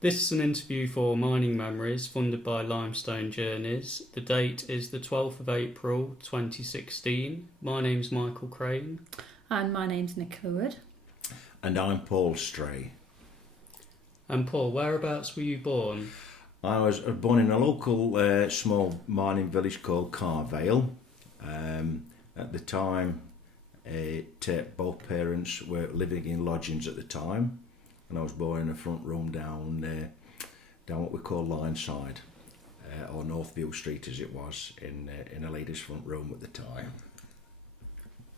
This is an interview for Mining Memories funded by Limestone Journeys. The date is the 12th of April 2016. My name's Michael Crane. And my name's Nicola Wood. And I'm Paul Stray. And Paul, whereabouts were you born? I was born in a local small mining village called Carvale. At the time, both parents were living in lodgings at the time, and I was born in a front room down what we call Lineside, or Northview Street as it was, in a lady's front room at the time.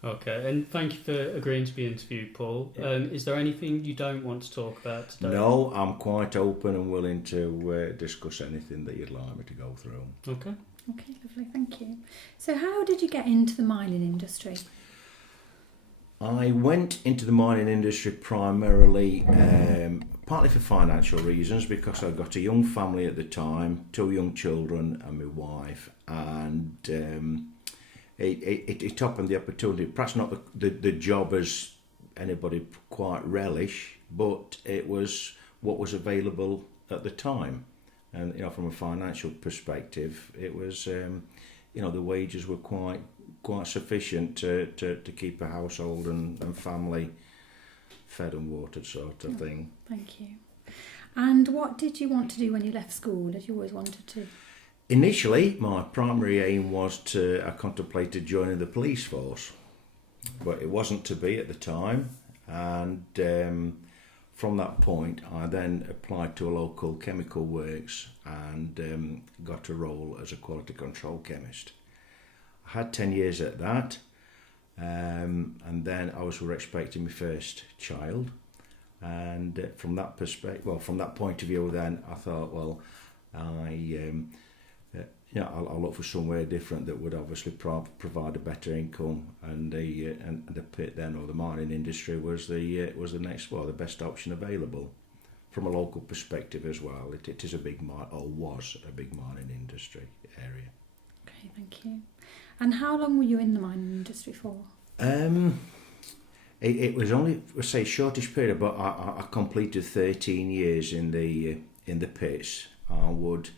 Okay, and thank you for agreeing to be interviewed, Paul. Yeah. Is there anything you don't want to talk about today? No, I'm quite open and willing to discuss anything that you'd like me to go through. Okay. Okay, lovely, thank you. So how did you get into the mining industry? I went into the mining industry primarily, partly for financial reasons, because I got a young family at the time, 2 young children and my wife, and it opened the opportunity, perhaps not the job as anybody quite relish, but it was what was available at the time. And from a financial perspective, it was the wages were quite sufficient to keep a household and family fed and watered, sort of thing. Thank you. And what did you want to do when you left school? Did you always wanted to? Initially, my primary aim was I contemplated joining the police force, but it wasn't to be at the time, and from that point I then applied to a local chemical works and got a role as a quality control chemist. I had 10 years at that, and then I was expecting my first child, and from that point of view, then I thought, I'll look for somewhere different that would obviously provide a better income, and the pit then, or the mining industry, was the best option available from a local perspective as well. It is a big was a big mining industry area. Okay, thank you. And how long were you in the mining industry for? It was only, a shortish period, but I completed 13 years in the pits. I would,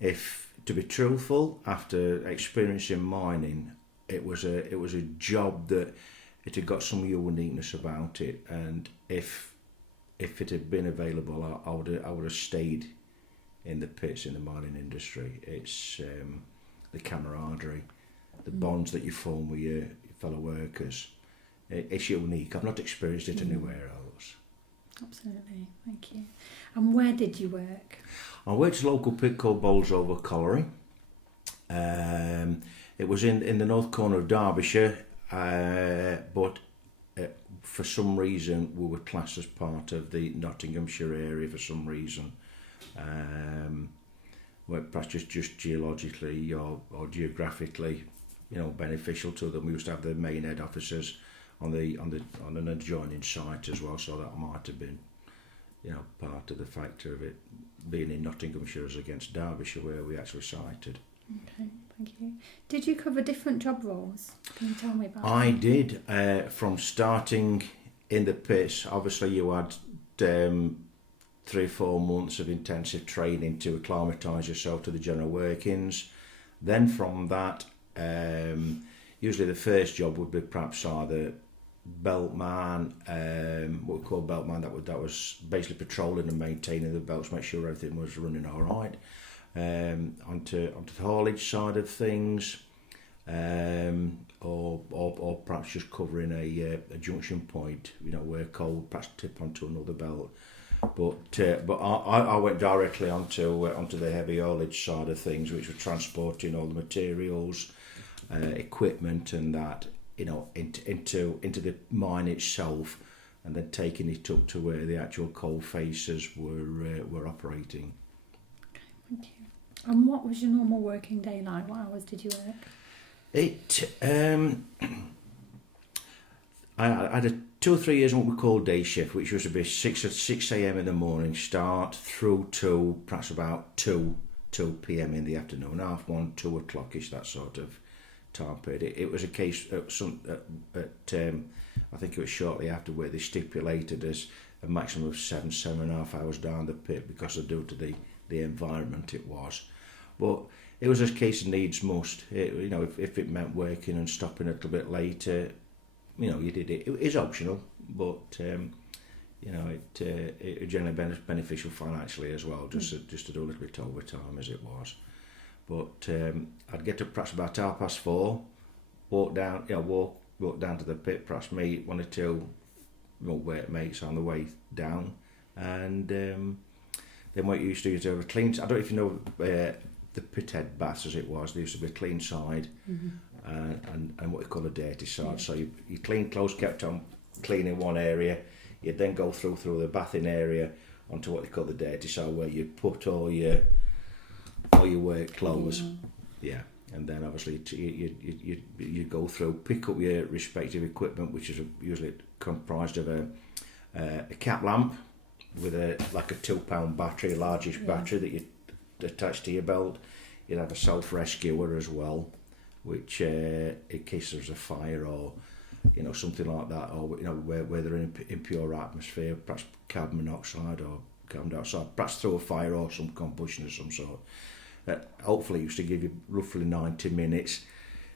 to be truthful, after experiencing mining, it was a job that it had got some uniqueness about it, and if it had been available, I would have stayed in the pits in the mining industry. It's the camaraderie, the bonds that you form with your fellow workers. It's unique. I've not experienced it anywhere else. Absolutely, thank you. And where did you work? I worked at a local pit called Bowlesover Colliery. It was in the north corner of Derbyshire, but for some reason we were classed as part of the Nottinghamshire area for some reason. Perhaps just geologically or geographically, beneficial to them. We used to have the main head officers on an adjoining site as well, so that might have been, part of the factor of it being in Nottinghamshire as against Derbyshire, where we actually sited. Okay, thank you. Did you cover different job roles? Can you tell me about I that? did. From starting in the pits, obviously you had 3 or 4 months of intensive training to acclimatise yourself to the general workings. Then from that, usually the first job would be perhaps either beltman, what we call beltman, that was basically patrolling and maintaining the belts, make sure everything was running all right. Onto the haulage side of things, or perhaps just covering a junction point, where coal would perhaps tip onto another belt. But I went directly onto the heavy haulage side of things, which was transporting all the materials, equipment, and that into the mine itself, and then taking it up to where the actual coal faces were operating. Okay, thank you. And what was your normal working day like? What hours did you work? I had a 2 or 3 years on what we call day shift, which was to be 6 a.m. in the morning start through to perhaps about 2 p.m. in the afternoon, 1:30, 2 o'clock-ish, that sort of time period. It was a case I think it was shortly after where they stipulated as a maximum of 7.5 hours down the pit because of due to the environment it was. But it was a case of needs must. If it meant working and stopping a little bit later, you did it. It is optional, but it generally beneficial financially as well, just to do a little bit overtime as it was. But I'd get up perhaps about 4:30, walk down to the pit, perhaps meet one or two workmates on the way down, and then what you used to do is have a clean. I don't know if you know the pit head baths as it was. There used to be a clean side and what you call a dirty side. Yeah. So you clean clothes kept on clean in one area. You'd then go through the bathing area onto what they call the dirty side, where you put all your work clothes. Yeah. And then obviously you go through, pick up your respective equipment, which is usually comprised of a cap lamp with a 2-pound battery, a largish battery that you attach to your belt. You'd have a self-rescuer as well, which in case there's a fire or something like that, or where they're in impure atmosphere, perhaps carbon monoxide or carbon dioxide, perhaps through a fire or some combustion of some sort. Hopefully it used to give you roughly 90 minutes,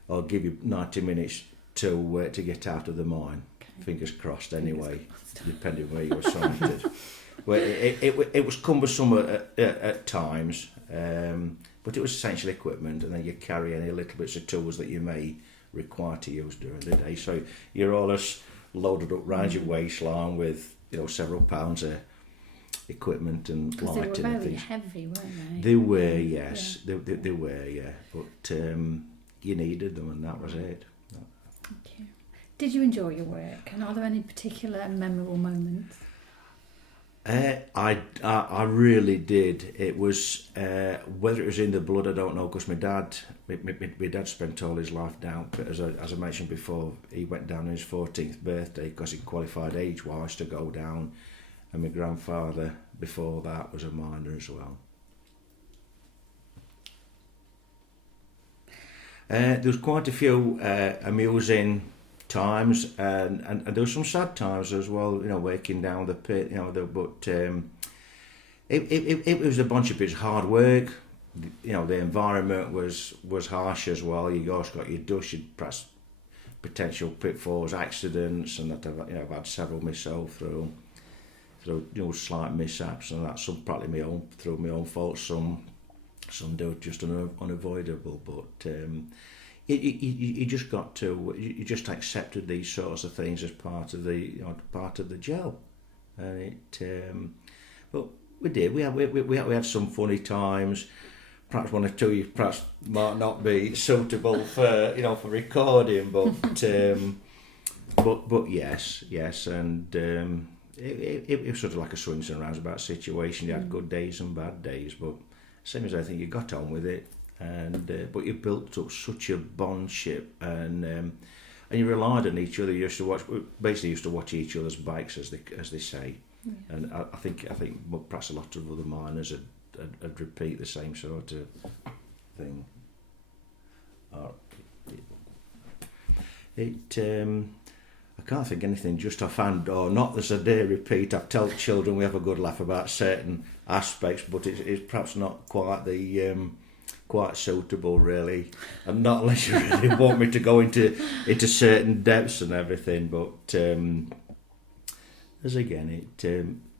or give you 90 minutes to get out of the mine. Okay. Fingers crossed anyway, depending where you were sighted. Well, it was cumbersome at times, but it was essential equipment, and then you carry any little bits of tools that you may require to use during the day. So you're always loaded up round your waistline with several pounds of equipment and lighting. Because they were very heavy, weren't they? They were, yes. Yeah. They were, yeah. But you needed them, and that was it. Okay. Did you enjoy your work, and are there any particular memorable moments? I really did. It was whether it was in the blood, I don't know, because my dad spent all his life down. But as I mentioned before, he went down on his 14th birthday because he qualified age-wise to go down, and my grandfather before that was a miner as well. There was quite a few amusing times, and there were some sad times as well, working down the pit, but it was a bunch of bits hard work. The environment was harsh as well. You also got your dust, you'd perhaps potential pitfalls, accidents, and that I've had several myself through slight mishaps, and that's some partly through my own fault, some do just unavoidable, but you just got to, you just accepted these sorts of things as part of the job, and but we did. We had some funny times. Perhaps one or two perhaps might not be suitable for recording, but yes, and it was sort of like a swings and roundabout situation. You had good days and bad days, but same as I think you got on with it. And but you built up such a bondship, and you relied on each other. You used to watch each other's bikes, as they say. Yeah. And I think perhaps a lot of other miners would repeat the same sort of thing. I can't think anything just offhand or not as a day repeat. I tell children we have a good laugh about certain aspects, but it's perhaps not quite quite suitable, really, and not unless you really want me to go into certain depths and everything. But as again,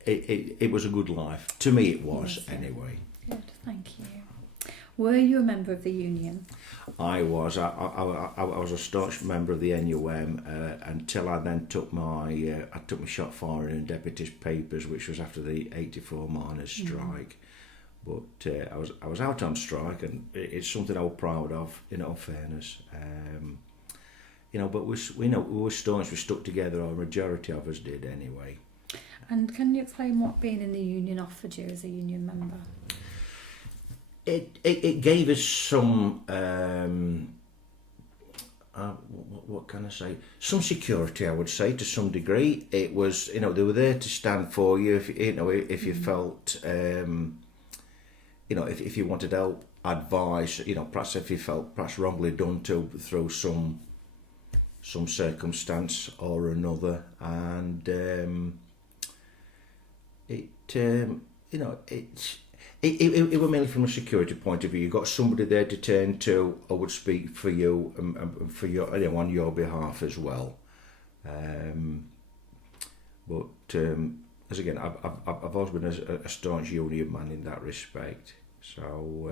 it was a good life to me. It was anyway. Good, thank you. Were you a member of the union? I was. I was a staunch member of the NUM until I then took my shot firing and deputies papers, which was after the '84 miners' strike. But I was out on strike, and it's something I was proud of, in all fairness. But we were staunch, we stuck together, or a majority of us did anyway. And can you explain what being in the union offered you as a union member? It gave us some, what can I say? Some security, I would say, to some degree. It was, they were there to stand for you if you felt. If you wanted help, advice, perhaps if you felt perhaps wrongly done to through some circumstance or another, and It was mainly from a security point of view. You got somebody there to turn to, or would speak for you and for your, on your behalf as well. As again, I've always been a staunch union man in that respect. So,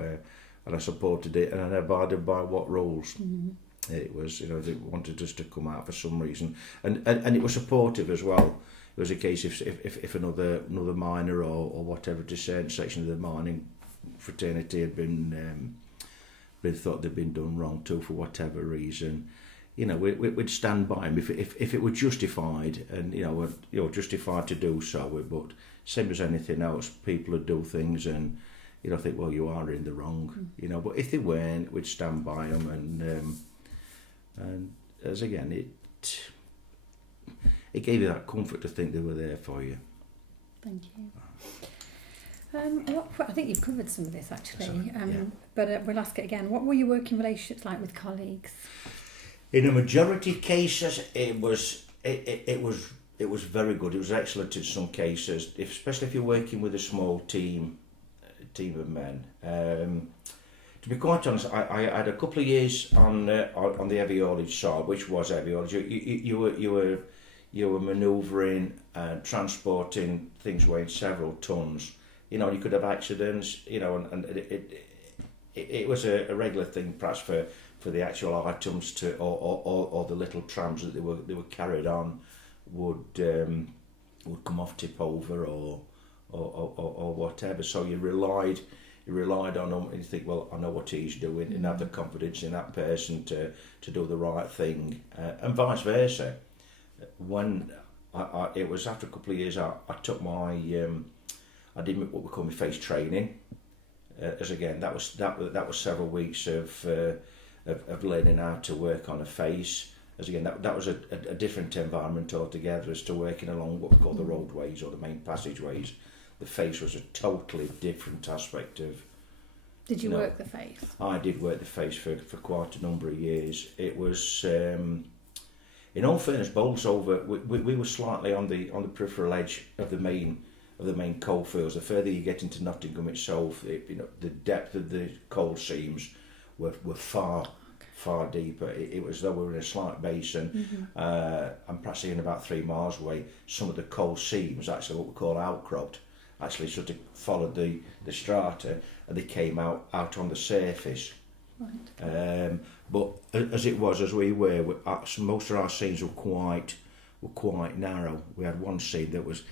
and I supported it, and I abided by what rules. Mm-hmm. It was, they wanted us to come out for some reason, and it was supportive as well. It was a case if another miner or whatever, to a certain section of the mining fraternity had been thought they'd been done wrong to for whatever reason, we'd stand by him if it were justified, and justified to do so. But same as anything else, people would do things and think, well, you are in the wrong, But if they weren't, we'd stand by them, and as again, it gave you that comfort to think they were there for you. Thank you. I think you've covered some of this actually, Yeah. but we'll ask it again. What were your working relationships like with colleagues? In a majority of cases, it was very good. It was excellent in some cases, especially if you're working with a small team of men. To be quite honest, I had a couple of years on the heavy haulage side, which was heavy haulage. You were manoeuvring and transporting things weighing several tons. You could have accidents. And it was a regular thing, perhaps for the actual items or the little trams that they were carried on would come off, tip over or whatever. So you relied on them, and you think, well, I know what he's doing, and have the confidence in that person to do the right thing, and vice versa. When it was after a couple of years, I took my I did what we call my face training. As again, that was several weeks of learning how to work on a face. As again, that was a different environment altogether as to working along what we call the roadways or the main passageways. The face was a totally different aspect of. Did you work the face? I did work the face for quite a number of years. It was. In all fairness, Bolsover, we were slightly on the peripheral edge of the main coal fields. The further you get into Nottingham itself, the depth of the coal seams were far deeper. It was though we were in a slight basin, and perhaps even about 3 miles away, some of the coal seams, actually what we call outcropped, actually sort of followed the strata, and they came out on the surface. Right. But as we were, most of our scenes were quite narrow. We had one scene that was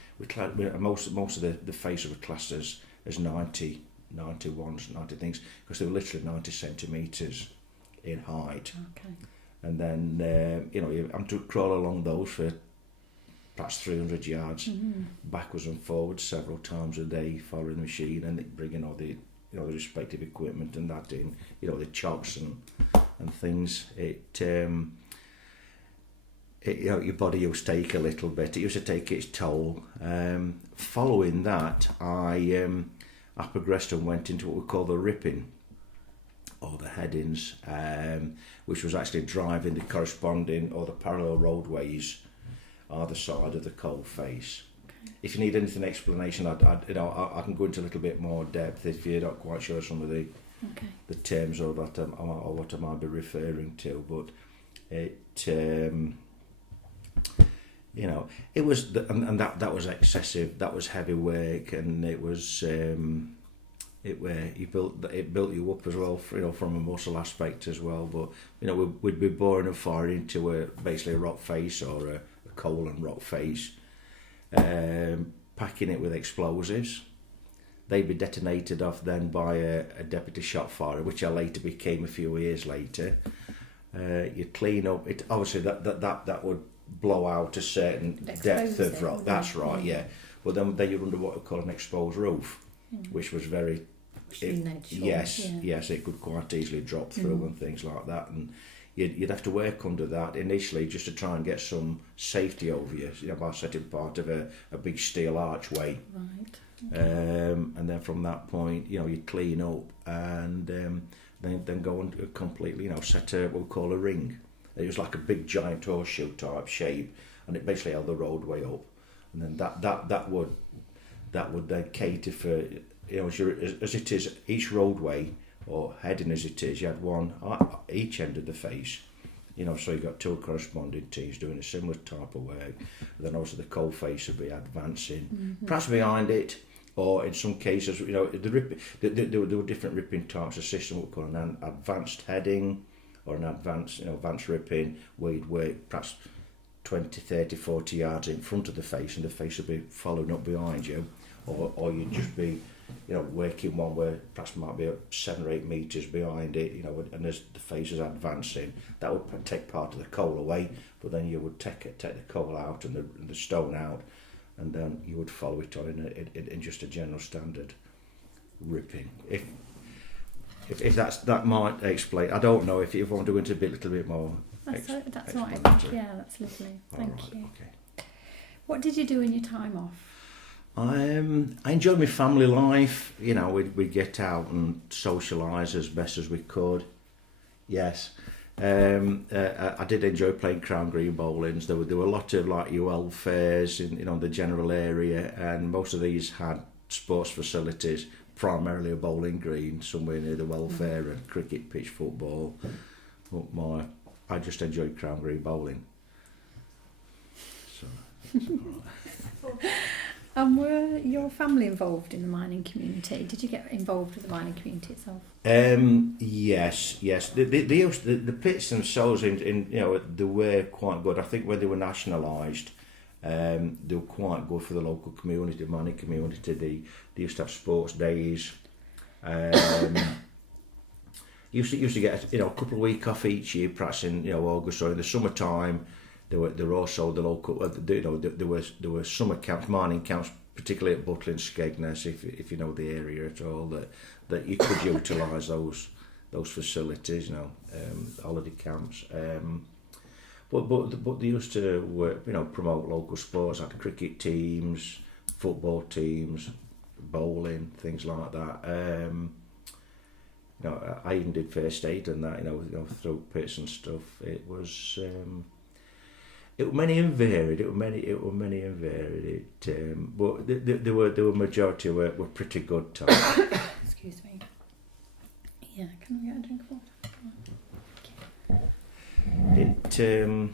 most of the faces were classed as 90 things, because they were literally 90 centimetres in height. Okay. And then I'm to crawl along those for perhaps 300 yards, backwards and forwards several times a day, following the machine and bringing all the the respective equipment and that in, the chocks and things. Your body used to take a little bit. It used to take its toll. Following that, I progressed and went into what we call the ripping, or the headings, which was actually driving the corresponding or the parallel roadways either side of the coal face. If you need anything explanation, I can go into a little bit more depth if you're not quite sure some of the terms or that or what I might be referring to. But it was that was excessive. That was heavy work, and it was it built you up as well, from a muscle aspect as well. But we'd be boring a fire into basically a rock face or a coal and rock face. Packing it with explosives. They'd be detonated off then by a deputy shot firer, which I later became a few years later. You clean up it. Obviously, that would blow out a certain depth of rock. That's right, yeah. But then you're under what we call an exposed roof, which was very. Yes, it could quite easily drop through and things like that, and you'd have to work under that initially just to try and get some safety over you, by setting part of a big steel archway. Right. Okay. And then from that point, you clean up and then go and completely, set what we call a ring. It was like a big giant horseshoe type shape, and it basically held the roadway up. And then that that would then cater for, as it is, each roadway or heading as it is, you had one at each end of the face. So you got two corresponding teams doing a similar type of work. And then also the coal face would be advancing, perhaps behind it, or in some cases, there were different ripping types of system. What we call an advanced heading or an advanced ripping, where you'd work perhaps 20, 30, 40 yards in front of the face, and the face would be following up behind you, or you'd just be working one where perhaps might be 7 or 8 metres behind it, and as the face is advancing, that would take part of the coal away, but then you would take the coal out and the stone out, and then you would follow it on in just a general standard ripping. If that might explain, I don't know if you want to go into a little bit more. That's right. Yeah, that's lovely. Thank you. Okay. What did you do in your time off? I enjoyed my family life. We'd get out and socialise as best as we could. Yes. I did enjoy playing Crown Green bowlings. There were a lot of UL fairs in the general area, and most of these had sports facilities, primarily a bowling green somewhere near the welfare and cricket pitch, football. But I just enjoyed Crown Green bowling. So. Were your family involved in the mining community? Did you get involved with the mining community itself? Yes. The pits themselves, they were quite good. I think when they were nationalised, they were quite good for the local community, the mining community. They used to have sports days. Used to get a couple of weeks off each year, perhaps in August or in the summertime. There were also the local, there were summer camps, mining camps, particularly at Butlin, Skegness, if you know the area at all, that you could utilise those facilities, holiday camps. But they used to work, promote local sports like cricket teams, football teams, bowling, things like that. I even did first aid and that, through pits and stuff. It was. It was many and varied. But there were majority were pretty good times. Excuse me. Yeah, can we get a drink of water?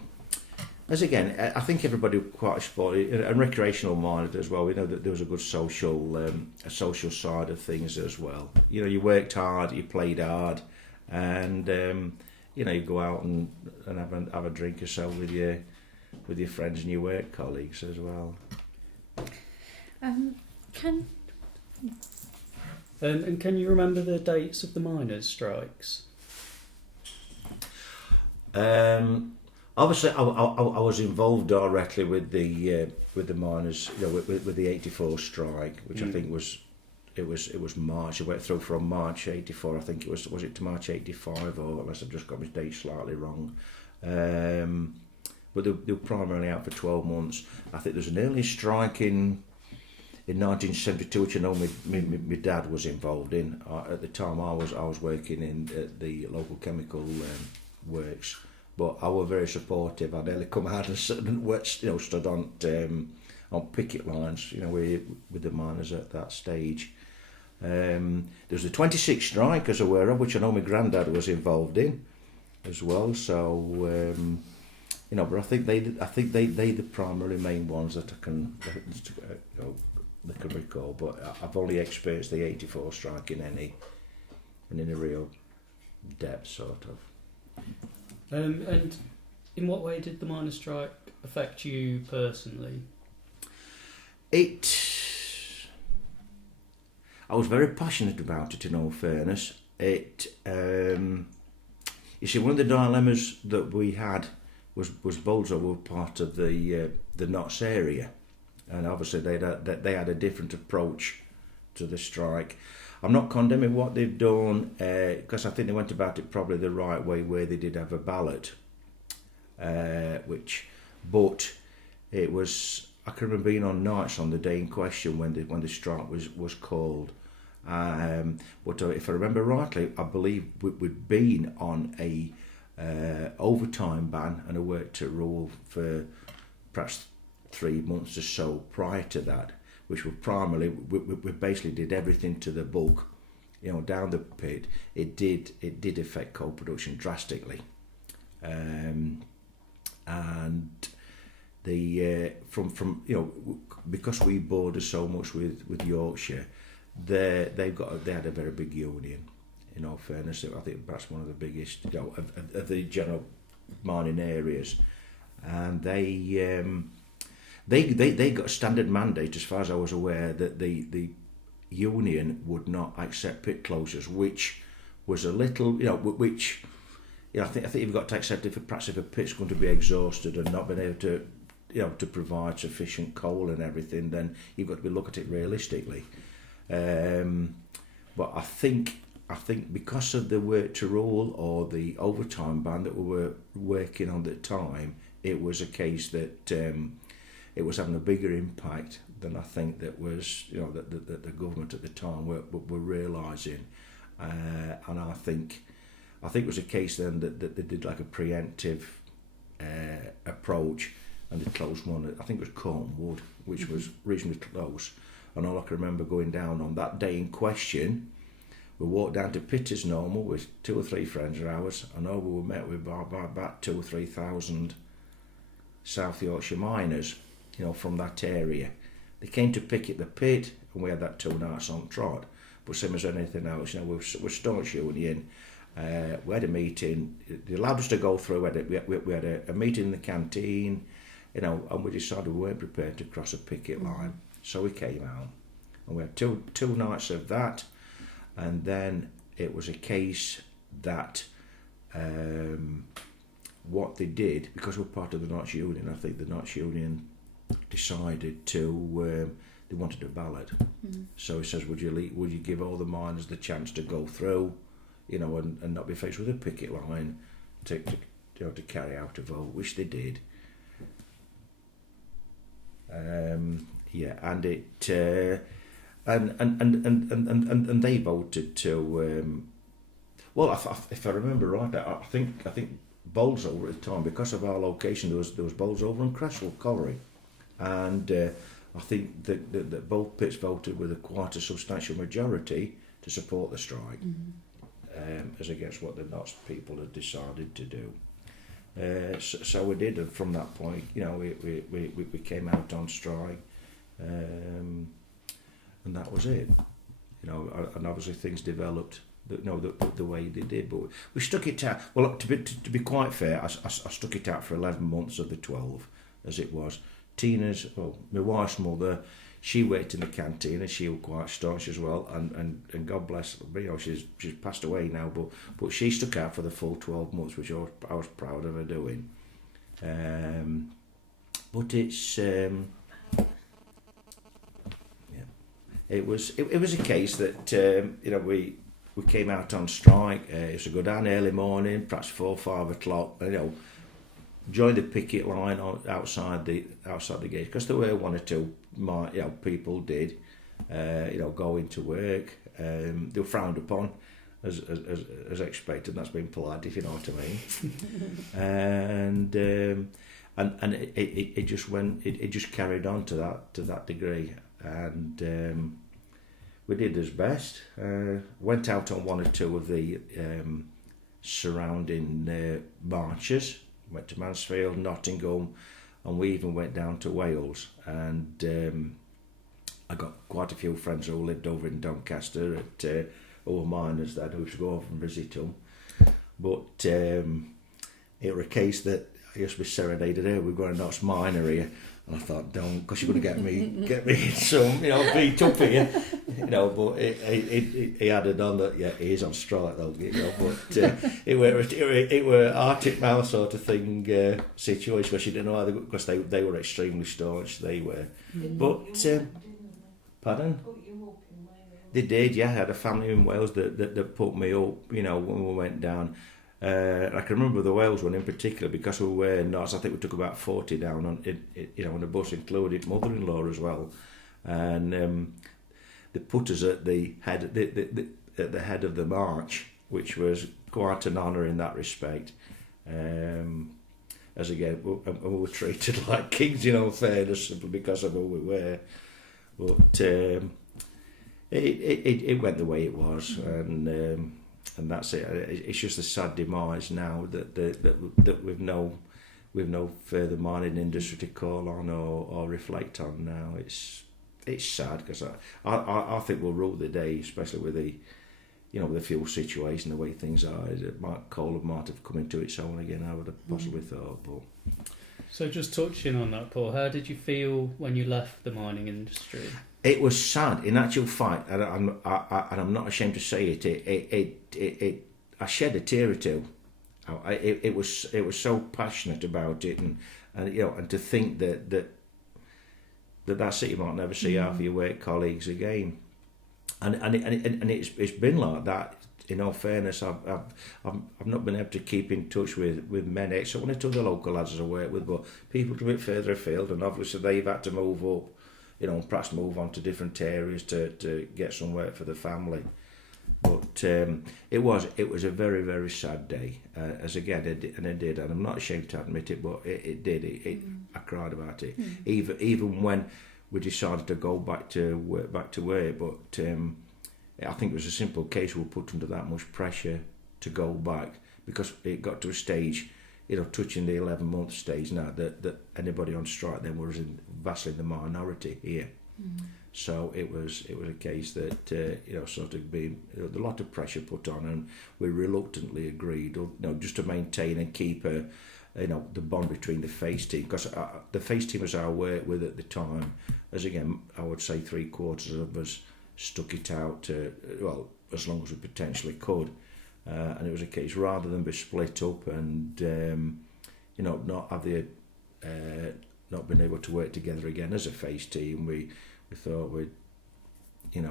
As again, I think everybody was quite sporty and recreational minded as well. We know that there was a good social side of things as well. You worked hard, you played hard, and you go out and have a drink or so with your friends and your work colleagues as well. And can you remember the dates of the miners' strikes? Obviously, I was involved directly with the miners, with the '84 strike, which I think was March. It went through from March '84. I think it was it to March '85, or unless I've just got my date slightly wrong. But they were primarily out for 12 months. I think there was an early strike in 1972, which I know my dad was involved in. At the time, I was working at the local chemical works, but I was very supportive. I nearly come out and stood on picket lines, with the miners at that stage. There was the 26 strike, as I were of, which I know my granddad was involved in as well. So. But I think they the primary main ones that I can recall. But I've only experienced the '84 strike in any real depth, sort of. And in what way did the miners' strike affect you personally? I was very passionate about it. In all fairness, you see, one of the dilemmas that we had was Bolzo were part of the Notts area, and obviously they had a different approach to the strike. I'm not condemning what they've done, because I think they went about it probably the right way, where they did have a ballot, but it was, I can remember being on nights on the day in question when the strike was called. But if I remember rightly, I believe we'd been on a overtime ban and a work to rule for perhaps 3 months or so prior to that, which were primarily, we basically did everything to the bug, down the pit. It did affect coal production drastically, and the from because we border so much with Yorkshire, they had a very big union. In all fairness, I think perhaps one of the biggest, of the general mining areas, and they got a standard mandate, as far as I was aware, that the union would not accept pit closures, which was a little, I think you've got to accept if a pit's going to be exhausted and not been able to, to provide sufficient coal and everything, then you've got to look at it realistically. But I think because of the work to rule or the overtime ban that we were working on at the time, it was a case that it was having a bigger impact than I think that was, that the government at the time were realising, and I think it was a case then that they did like a preemptive approach, and they closed one. I think it was Corn Wood, which was reasonably close. And all I can remember going down on that day in question, we walked down to Pit as normal with 2 or 3 friends of ours, and we were met with about 2,000 or 3,000 South Yorkshire miners, from that area. They came to picket the pit, and we had that 2 nights on trot. But same as anything else, we're staunch union. We had a meeting. They allowed us to go through. We had a meeting in the canteen, and we decided we weren't prepared to cross a picket line. So we came out, and we had two nights of that, and then it was a case that what they did, because we're part of the Knots Union, I think the Knots Union decided to they wanted a ballot. So he says, would you give all the miners the chance to go through, and not be faced with a picket line to carry out a vote, which they did. And it and they voted to if I remember right, I think Bolsover at the time, because of our location, there was Bolsover and Cresswell Colliery, and I think that both pits voted with quite a substantial majority to support the strike, as against what the Knots people had decided to do. So we did, and from that point, we came out on strike, and that was it. And obviously things developed the way they did, but we stuck it out. Well, to be quite fair, I stuck it out for 11 months of the 12, as it was. My wife's mother, she worked in the canteen, and she was quite staunch as well, and God bless her, she's passed away now, but she stuck out for the full 12 months, which I was proud of her doing. But it's it was a case that we came out on strike. It was to go down early morning, perhaps 4 or 5 o'clock, join the picket line outside the gate, because there were 1 or 2 people did go into work. They were frowned upon as expected. That's been polite, if you know what I mean. And it just went. It just carried on to that degree, and we did as best. Went out on 1 or 2 of the surrounding marches. Went to Mansfield, Nottingham, and we even went down to Wales. And I got quite a few friends who lived over in Doncaster who were miners there, who used to go over and visit them. But it was a case that I used to be serenaded here. We've got a Knots miner here, and I thought, don't, because you're going to get me some, beat up here, But he added on that, he is on strike though, But it were Arctic Mouse sort of thing situation, because you didn't know how because they were extremely staunch. They were, but pardon. They did, I had a family in Wales that put me up, when we went down. I can remember the Wales one in particular, because we were Knots. I think we took about 40 down on the bus, included mother-in-law as well, and they put us at the head of the march, which was quite an honour in that respect. As again, we were treated like kings, fairness, simply because of who we were. But it went the way it was, and that's it. It's just a sad demise now that we've no further mining industry to call on or reflect on now. It's sad, because I think we'll rule the day, especially with the the fuel situation, the way things are. Coal might have come into its own again, I would have possibly thought. But So just touching on that, Paul, how did you feel when you left the mining industry? it was sad, in actual fact, and I'm not ashamed to say it. I shed a tear or two. It was so passionate about it, and to think that's it. You might never see half of your work colleagues again, and it's been like that. In all fairness, I've not been able to keep in touch with many, except one or two of the local lads I work with, but people a bit further afield, and obviously they've had to move up, and perhaps move on to different areas to get some work for the family. But it was a very, very sad day, as again, it did, and I'm not ashamed to admit it, but it did. I cried about it, even when we decided to go back to work. But I think it was a simple case. We were put under that much pressure to go back, because it got to a stage, touching the 11-month stage now, that anybody on strike then was vastly in the minority here. So it was a case that sort of being a lot of pressure put on, and we reluctantly agreed, just to maintain and keep the bond between the face team, because the face team as I worked with at the time, as again I would say 3/4 of us stuck it out as long as we potentially could, and it was a case, rather than be split up and not have not been able to work together again as a face team, we thought we'd be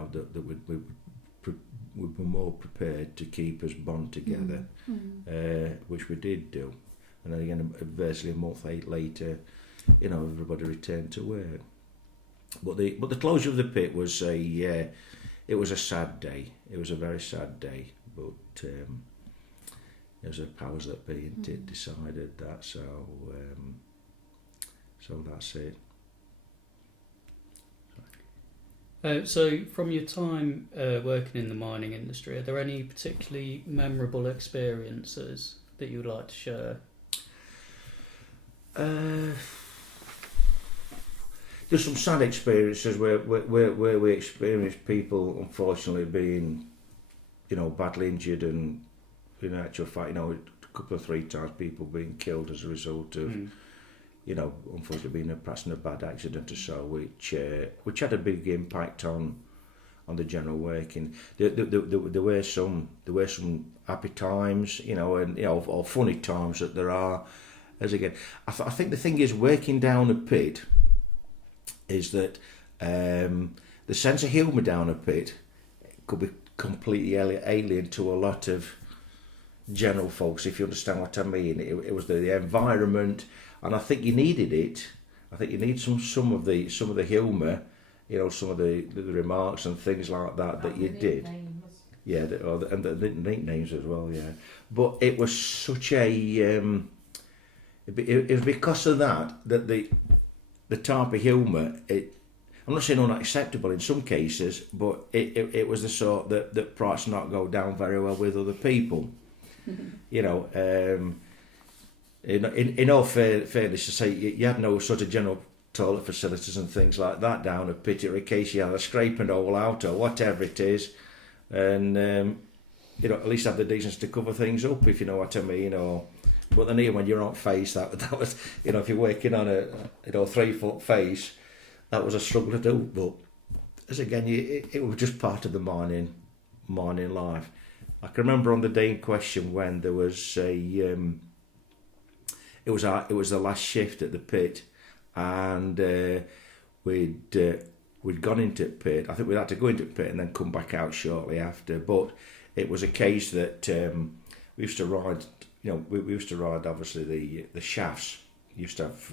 more prepared to keep us bond together, which we did do. And then again, virtually a month later, everybody returned to work. But the closure of the pit was it was a sad day. It was a very sad day. But it was the powers that be decided that. So that's it. So from your time working in the mining industry, are there any particularly memorable experiences that you would like to share? There's some sad experiences where we experienced people unfortunately being, badly injured, and in actual fact, a couple of 3 times people being killed as a result of, unfortunately being perhaps in a bad accident or so, which had a big impact on the general working. There were some happy times, or funny times that there are. As again, I think the thing is, working down a pit, is that the sense of humour down a pit could be completely alien to a lot of general folks, if you understand what I mean. It was the environment, and I think you needed it. I think you need some of the humour, some of the remarks and things like that you did. Yeah, and the nicknames as well. Yeah, but it was such a it was because of that the type of humour, I'm not saying unacceptable in some cases, but it was the sort that perhaps not go down very well with other people. In all fairness to say, you had no sort of general toilet facilities and things like that down a pit, in case you had a scraping hole out or whatever it is, and at least have the decency to cover things up, if you know what I mean. But then here, when you're on face, that was, if you're working on a 3-foot face, that was a struggle to do. But as again, it was just part of the mining life. I can remember on the day in question when there was it was the last shift at the pit, and we'd gone into the pit. I think we had to go into the pit and then come back out shortly after. But it was a case that we used to ride. We used to ride, obviously, the shafts. Used to have,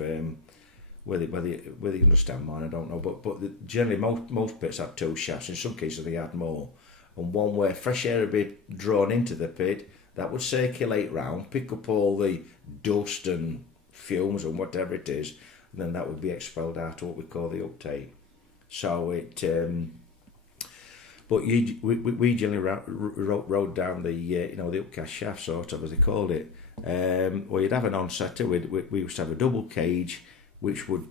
whether you understand mine, I don't know, but generally most pits had 2 shafts. In some cases they had more, and one where fresh air would be drawn into the pit, that would circulate round, pick up all the dust and fumes and whatever it is, and then that would be expelled out to what we call the uptake. So it. But we generally rode down the the upcast shaft, sort of as they called it. Well, you'd have an onsetter. We used to have a double cage, which would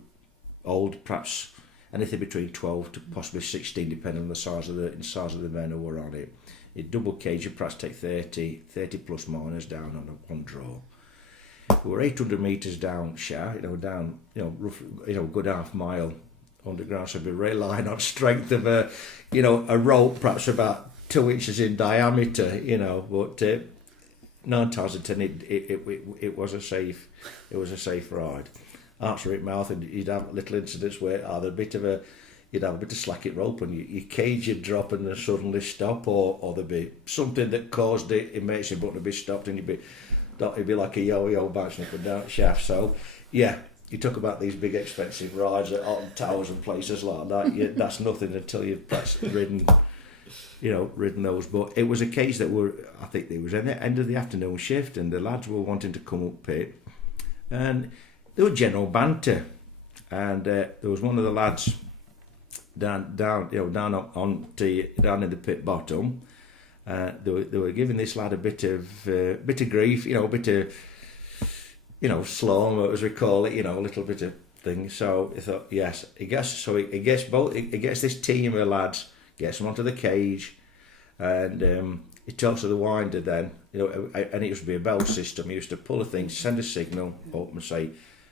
hold perhaps anything between 12 to possibly 16, depending on the size of the men who were on it. It double cage, you perhaps take 30 plus miners down on one draw. We were 800 metres down shaft, down good half mile underground, so we'd be relying on strength of a rope, perhaps about 2 inches in diameter, but 9 times out of 10 it was a safe ride. Archer at mouth, and you'd have little incidents where you'd have a bit of slacket rope and your cage would drop and then suddenly stop, or there'd be something that caused it, it makes your button to be stopped, and it'd be like a yo-yo bouncing up and down shaft. So yeah, you talk about these big expensive rides at Alton Towers and places like that. That's nothing until you've ridden those. But it was a case that I think it was at the end of the afternoon shift, and the lads were wanting to come up pit, and there was general banter, and there was one of the lads down in the pit bottom. They were giving this lad a bit of grief, a bit of slum, as we call it, a little bit of thing. So I thought, yes, he gets this team of lads, gets them onto the cage, and he talks to the winder then, and it used to be a bell system. He used to pull a thing, send a signal up and say,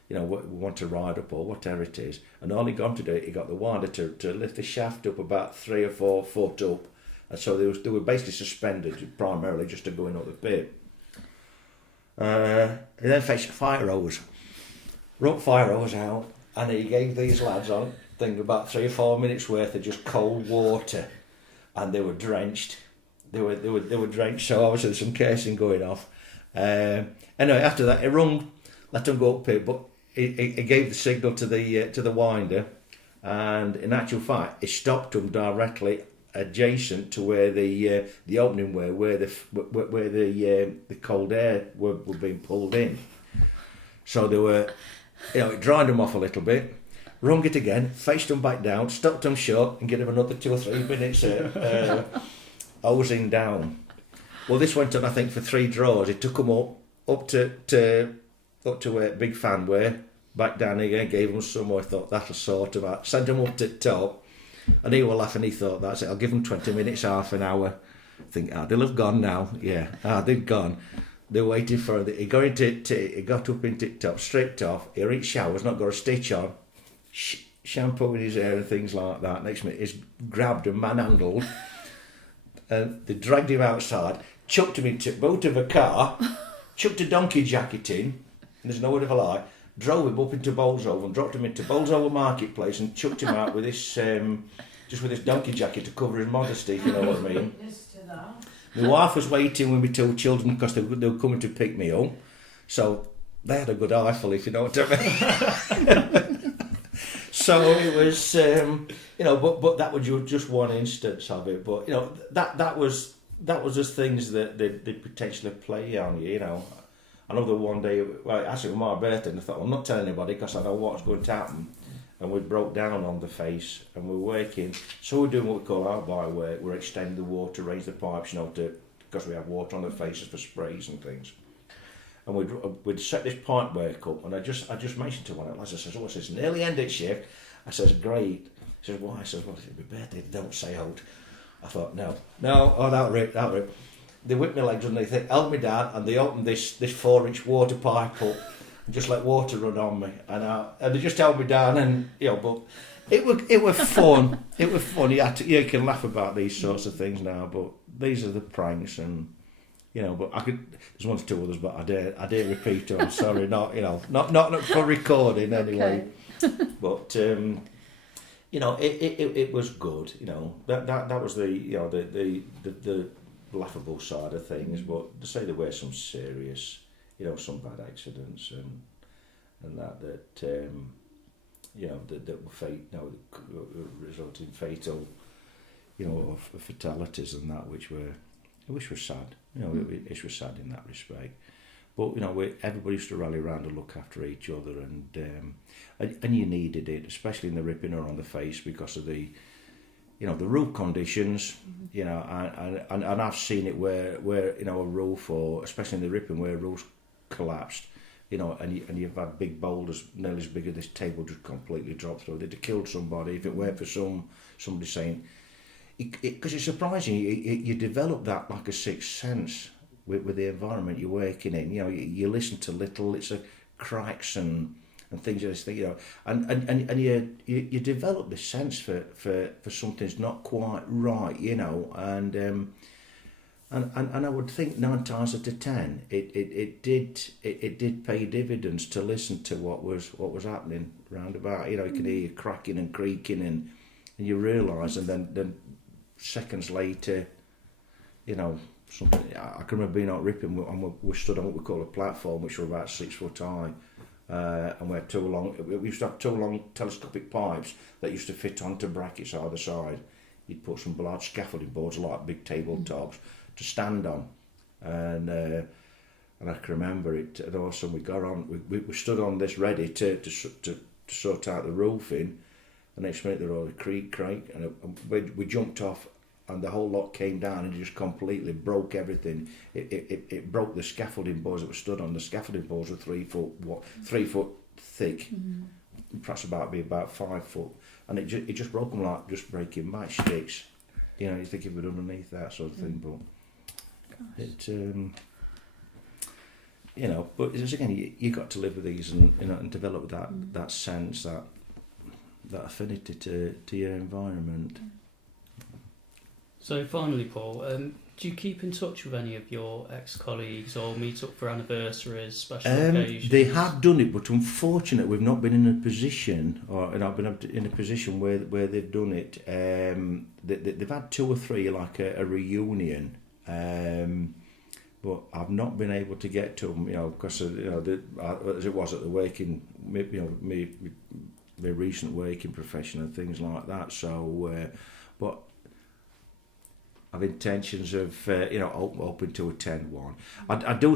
we want to ride up or whatever it is. And all he got to do, he got the winder to lift the shaft up about 3 or 4 foot up. And so they were basically suspended primarily just to go in up the pit. He then fetched a fire hose, wrote fire hose out, and he gave these lads on about 3 or 4 minutes worth of just cold water, and they were drenched. They were drenched. So obviously there's some casing going off. Anyway, after that, he let them go up pit, but he gave the signal to the winder, and in actual fact, he stopped them directly adjacent to where the opening where the cold air were being pulled in. So they were, it dried them off a little bit, rung it again, faced them back down, stopped them short, and gave them another 2 or 3 minutes hosing down. Well, this went on, I think, for 3 draws. It took them up to where Big Fan were, back down again, gave them some more. I thought that'll sort them out. Sent them up to the top, and he was laughing. He thought, that's it, I'll give them 20 minutes, half an hour. I think, they'll have gone now. Yeah, they've gone. They're waiting for it. He got up into the top, stripped off. He reached showers, not got a stitch on. Shampoo in his hair and things like that. Next minute, he's grabbed him, manhandled, and they dragged him outside, chucked him into the boot of a car, chucked a donkey jacket in, and there's no word of a lie, drove him up into Bolsover and dropped him into Bolsover Marketplace and chucked him out with this just with this donkey jacket to cover his modesty, if you know what I mean. My wife was waiting with my 2 children because they were coming to pick me up, so they had a good eyeful, if you know what I mean. So it was, but that was just one instance of it. But that was just things that they potentially play on you. I know that one day, actually it was my birthday, and I thought, I'm not telling anybody because I know what's going to happen. And we broke down on the face, and we're working. So we're doing what we call out-by work. We're extending the water, raise the pipes, because we have water on the faces for sprays and things. And we'd set this pipe work up, and I just mentioned to one of the lads, I says, what's this, nearly end it shift? I says, great. He says, why? I says, well, it's my birthday, don't say out. I thought, no, that'll rip. They whipped my legs underneath it, held me down, and they opened this 4-inch water pipe up and just let water run on me. And they just held me down, and but it was fun. It was fun. You can laugh about these sorts of things now, but these are the pranks, and but I could. There's 1 or 2 others, but I dare repeat them. Sorry, not for recording anyway. Okay. But it was good. That was the laughable side of things. But to say there were some serious, some bad accidents and that resulted in fatal, fatalities and that, which were sad. It was sad in that respect. But everybody used to rally around and look after each other, and you needed it, especially in the ripping or on the face, because of the roof conditions. And I've seen it where a roof, or especially in the ripping, where roofs collapsed. And you've had big boulders nearly as big as this table just completely dropped through. They'd have killed somebody if it weren't for somebody saying, because it's surprising, you develop that like a sixth sense with the environment you're working in. You listen to little cracks and things like this, and you develop this sense for something's not quite right, And I would think 9 times out of 10, it did pay dividends to listen to what was happening round about. You can hear you cracking and creaking, and you realise, and then seconds later, something. I can remember being out ripping, and we stood on what we call a platform, which were about 6 foot high, and we had we used to have 2 long telescopic pipes that used to fit onto brackets either side. You'd put some large scaffolding boards like big tabletops to stand on, and I can remember it. And also we got on, we stood on this ready to sort out the roofing, and next minute there was a creak, and we jumped off, and the whole lot came down and it just completely broke everything. It broke the scaffolding boards that were stood on. The scaffolding boards were 3 foot 3 foot thick, perhaps about 5 foot, and it just broke them like just breaking matchsticks. You think it was underneath that sort of thing, but but again, you got to live with these and develop that sense, that affinity to your environment. So finally, Paul, do you keep in touch with any of your ex-colleagues or meet up for anniversaries, special occasions? They have done it, but unfortunately we've not been in a position, or I've been in a position where they've done it. They've had 2 or 3 like a reunion, but I've not been able to get to them, because as it was at the working, my recent working profession and things like that. So, but I've intentions of hoping to attend one. I do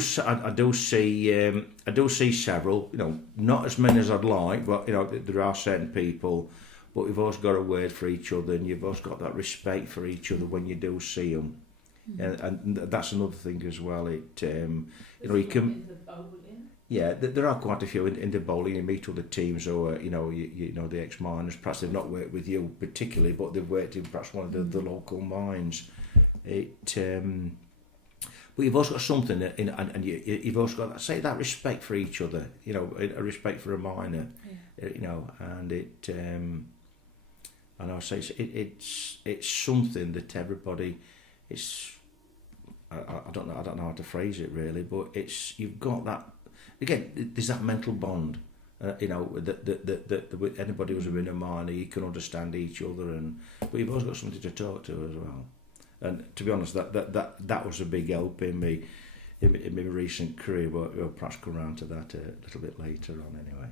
see several, not as many as I'd like, but there are certain people, but you've always got a word for each other, and you've always got that respect for each other when you do see them, and that's another thing as well. You can. Yeah, there are quite a few in the bowling. You meet other teams, or the ex-miners. Perhaps they've not worked with you particularly, but they've worked in perhaps one of the local mines. But you've also got something, and you've also got that respect for each other. A respect for a miner. And it. And I say it's something that everybody. I don't know how to phrase it really, but you've got that. Again, there's that mental bond, that with anybody who's in a miner, you can understand each other, but you've always got somebody to talk to as well. And to be honest, that was a big help in my recent career, but we'll perhaps come around to that a little bit later on anyway.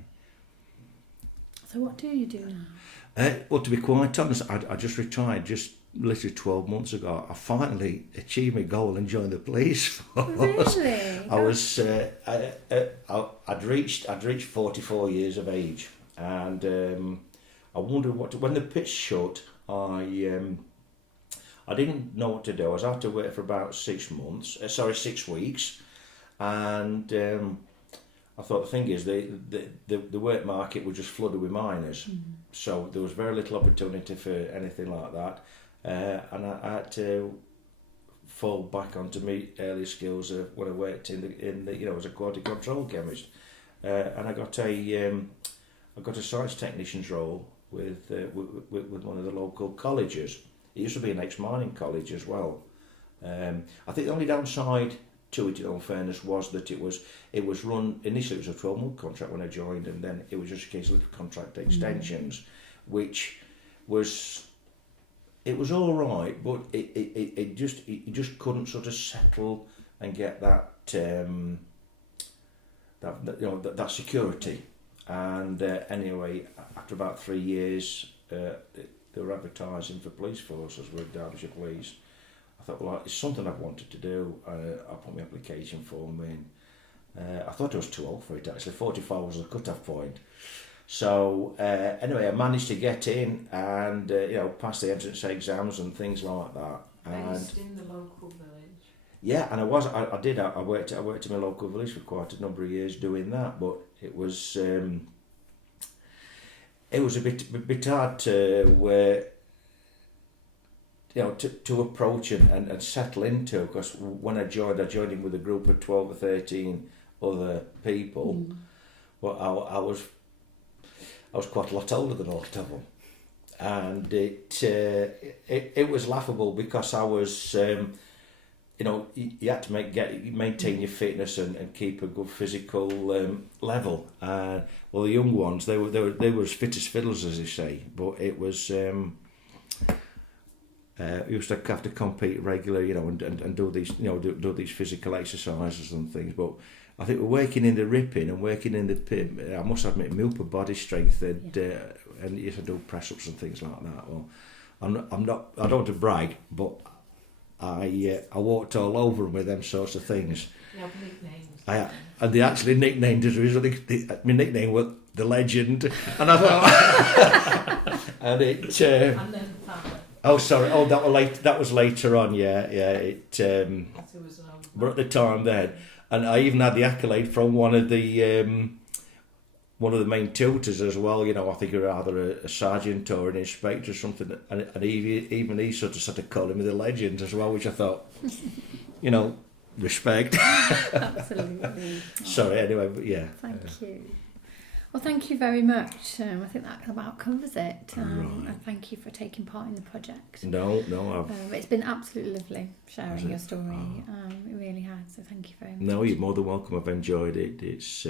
So what do you do now? Well, to be quite honest, I just retired just literally 12 months ago. I finally achieved my goal and joined the police force. Really? I was I'd reached 44 years of age, and I wondered when the pit's shut, I didn't know what to do. I was out to work for about 6 weeks, and I thought the thing is the work market was just flooded with miners, so there was very little opportunity for anything like that. And I had to fall back onto my early skills when I worked in the as a quality control chemist, and I got a science technician's role with one of the local colleges. It used to be an ex-mining college as well. I think the only downside to it, in all fairness, was that it was run initially. It was a 12-month contract when I joined, and then it was just a case of contract extensions, which was. It was all right, but it just couldn't sort of settle and get that that security. And anyway, after about 3 years, they were advertising for police forces with Derbyshire Police. I thought, well, it's something I've wanted to do. I put my application form in, I thought I was too old for it actually. 45 was the cut-off point. So anyway, I managed to get in and pass the entrance exams and things like that. Based in the local village. Yeah, and I worked in my local village for quite a number of years doing that, but it was a bit hard to to approach and settle into, because when I joined in with a group of 12 or 13 other people. But I was quite a lot older than a lot of them, and it was laughable because I was you had to maintain your fitness and keep a good physical level. Well, the young ones, they were as fit as fiddlers, as they say, but it was. We used to have to compete regularly, and do these, do these physical exercises and things. But I think we're working in the ripping and working in the pit. I must admit, my upper body strength, and if I do press ups and things like that. Well, I'm not. I don't want to brag, but I walked all over them with them sorts of things. You have nicknames. And they actually nicknamed us. My nickname was the Legend, and I thought, and it. And then family. Oh, sorry. Oh, that was later on. Yeah. But at the time then, and I even had the accolade from one of the main tutors as well. I think he was either a sergeant or an inspector or something, and he sort of called him the Legend as well, which I thought, respect. Absolutely. Sorry. Anyway, but yeah. Thank you. Well, thank you very much. I think that about covers it. Right. And thank you for taking part in the project. No. It's been absolutely lovely sharing your story. It really has. So thank you very much. No, you're more than welcome. I've enjoyed it. It's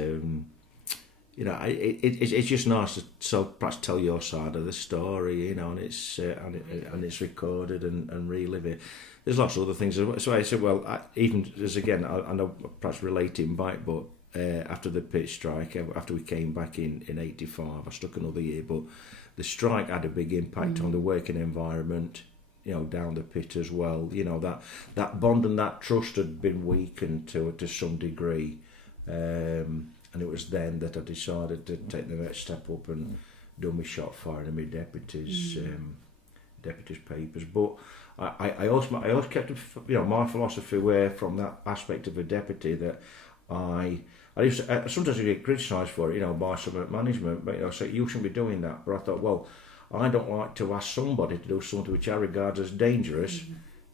it's just nice to perhaps tell your side of the story, and it's and it's recorded and relive it. There's lots of other things. So I said, well, even as again, I know perhaps relating back, but. After the pit strike, after we came back in 85, I stuck another year, but the strike had a big impact on the working environment, down the pit as well. That bond and that trust had been weakened to some degree, and it was then that I decided to take the next step up and do my shot fire and my deputies papers. But I also kept my philosophy where from that aspect of a deputy that I sometimes I get criticised for it, by some management, but say you shouldn't be doing that. But I thought, well, I don't like to ask somebody to do something which I regard as dangerous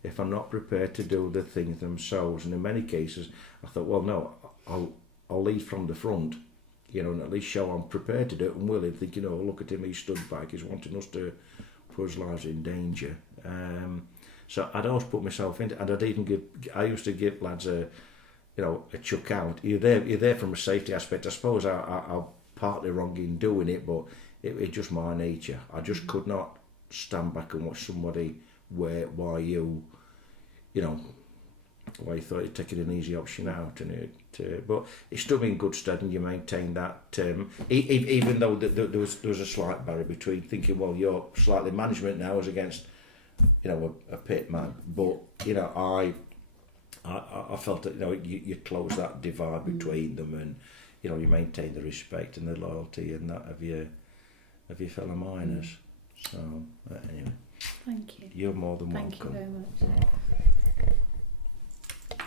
if I'm not prepared to do the things themselves. And in many cases, I thought, well, no, I'll lead from the front, and at least show I'm prepared to do it and willing. Think, look at him, he stood back, he's wanting us to put his lives in danger. So I'd always put myself into, and I used to give lads a chuck out. You're there from a safety aspect. I suppose I'm partly wrong in doing it, but it's just my nature. I just could not stand back and watch somebody why you thought you'd taken an easy option out, and but it's still in good stead, and you maintain that. Even though there was a slight barrier between thinking, well, you're slightly management now as against a pit man, but I felt that you close that divide between them, and you maintain the respect and the loyalty and that of your fellow miners. So anyway, thank you. You're more than Thank welcome. you very much.